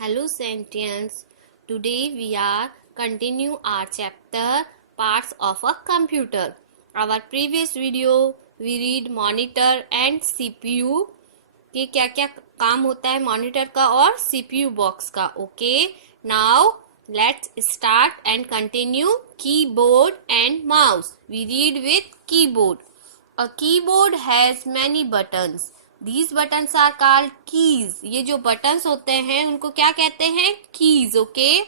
Hello sentients. Today we are continue our chapter parts of a computer. Our previous video we read monitor and CPU कि क्या क्या काम होता है monitor का और CPU बॉक्स का. Okay, now let's start and continue keyboard and mouse. We read with keyboard. A keyboard has many buttons. These buttons are called keys. ये जो buttons होते हैं उनको क्या कहते हैं? Keys. Okay.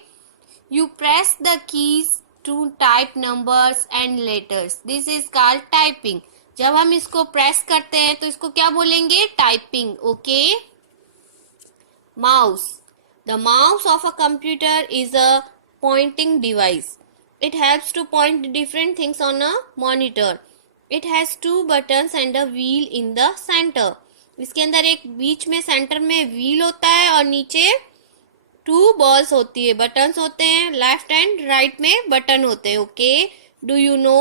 You press the keys to type numbers and letters. This is called typing. जब हम इसको प्रेस करते हैं तो इसको क्या बोलेंगे? Typing. Okay. Mouse. The mouse of a computer is a pointing device. It helps to point different things on a monitor. It has two buttons and a wheel in the center. इसके अंदर एक बीच में centre में wheel होता है और नीचे two balls होती है, बटन्स होते हैं, लेफ्ट एंड राइट में बटन होते हैं. Okay, do you know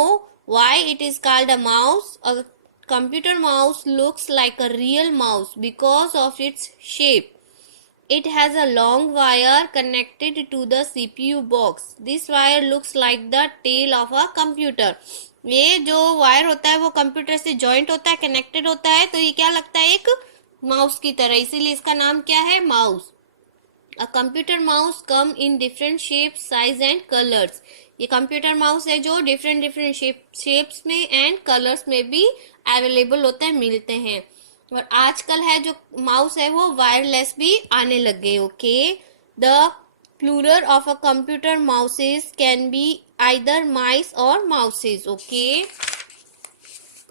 why it is called a mouse? A computer mouse looks like a real mouse because of its shape. It has a long wire connected to the CPU box. This wire looks like the tail of a computer. ये जो wire होता है वो computer से joint होता है, connected होता है, तो ये क्या लगता है? एक माउस की तरह, इसीलिए इसका नाम क्या है? Mouse. A computer mouse come in different shapes, size and colors. ये कंप्यूटर माउस है जो डिफरेंट शेप्स में एंड कलर्स में भी अवेलेबल होते हैं, मिलते हैं. और आजकल है जो माउस है वो वायरलेस भी आने लग गए. Okay, the plural of a computer mouses can be either mice or mouses. Okay,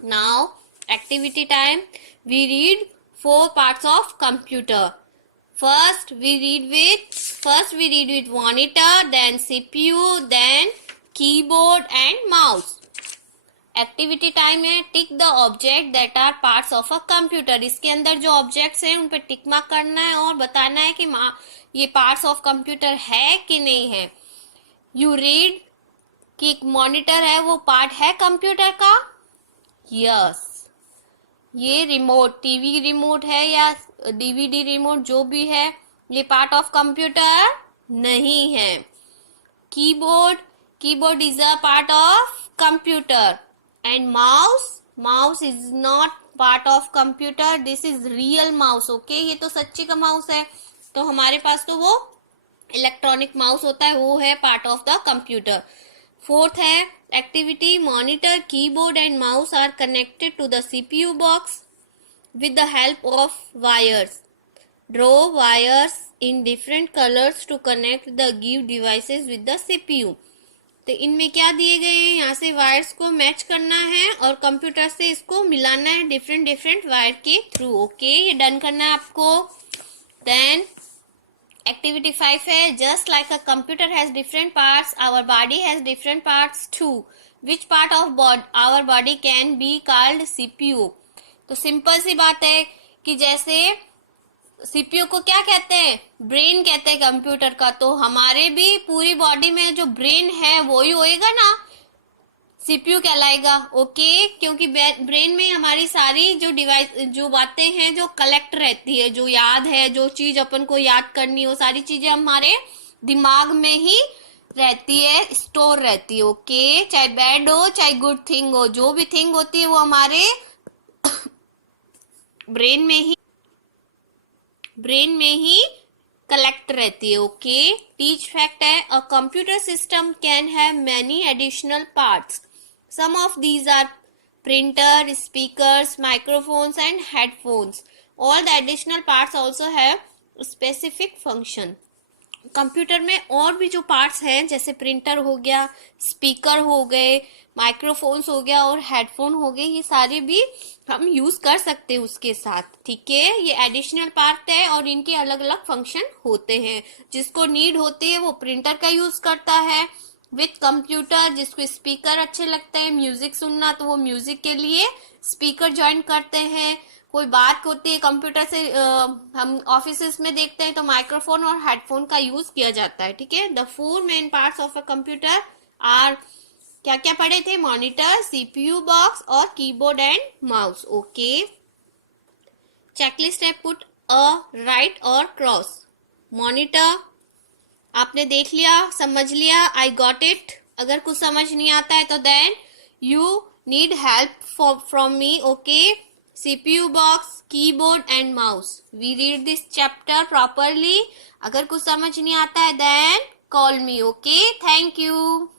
now activity time. We read 4 parts of computer. First we read with monitor, then CPU, then keyboard and mouse. Activity time है. Tick the object that are parts of a computer. इसके अंदर जो objects हैं उन पे tick mark करना है और बताना है कि ये पार्ट्स ऑफ कंप्यूटर है कि नहीं है. यू रीड कि मॉनिटर है वो पार्ट है कंप्यूटर का. यस. ये रिमोट, टीवी रिमोट है या डीवीडी रिमोट जो भी है, ये पार्ट ऑफ कंप्यूटर नहीं है. Keyboard is a part of computer. And mouse is not part of computer. This is real mouse. Okay, ये तो सच्ची का माउस है, तो हमारे पास तो वो इलेक्ट्रॉनिक माउस होता है, वो है part of the computer. Fourth है activity. Monitor, keyboard and mouse are connected to the CPU box with the help of wires. Draw wires in different colors to connect the give devices with the CPU. तो इनमें क्या दिए गए हैं? यहाँ से wires को मैच करना है और कंप्यूटर से इसको मिलाना है डिफरेंट वायर के थ्रू. ओके, ये डन करना है आपको. देन एक्टिविटी 5 है. Just like a computer has different parts, our body has different parts too. Which part of our body can be called CPU? तो सिंपल सी बात है कि जैसे सीपीयू को क्या कहते हैं? ब्रेन कहते हैं कंप्यूटर का. तो हमारे भी पूरी बॉडी में जो ब्रेन है वो ही होएगा ना, सीपीयू कहलाएगा. ओके, क्योंकि ब्रेन में हमारी सारी जो डिवाइस, जो बातें हैं जो कलेक्ट रहती है, जो याद है, जो चीज अपन को याद करनी हो, सारी चीजें हमारे दिमाग में ही रहती है, स्टोर रहती है. ओके, चाहे बैड हो चाहे गुड थिंग हो, जो भी थिंग होती है वो हमारे ब्रेन में ही कलेक्ट रहती है. ओके, टीच फैक्ट है. A computer system can have many additional parts. Some of these are printer, speakers, microphones and headphones. All the additional parts also have specific function. Computer में और भी जो parts हैं जैसे printer हो गया, speaker हो गए, माइक्रोफोन्स हो गया और हेडफोन हो गए, ये सारे भी हम यूज कर सकते हैं उसके साथ. ठीक है, ये एडिशनल पार्ट है और इनके अलग अलग फंक्शन होते हैं. जिसको नीड होती है वो प्रिंटर का यूज करता है विथ कंप्यूटर. जिसको स्पीकर अच्छे लगते हैं म्यूजिक सुनना, तो वो म्यूजिक के लिए स्पीकर ज्वाइन करते हैं. कोई बात होती है कंप्यूटर से, हम ऑफिस में देखते हैं तो माइक्रोफोन और हेडफोन का यूज किया जाता है. ठीक है, the 4 main parts of a computer are, क्या क्या पढ़े थे? मॉनिटर, CPU बॉक्स और keyboard and mouse. Okay, checklist है. पुट अ राइट और क्रॉस. मॉनिटर आपने देख लिया, समझ लिया, आई गॉट इट। अगर कुछ समझ नहीं आता है तो then you need help from me, okay. CPU box, keyboard and mouse, we read this chapter properly. अगर कुछ समझ नहीं आता है then call me, okay. Thank you.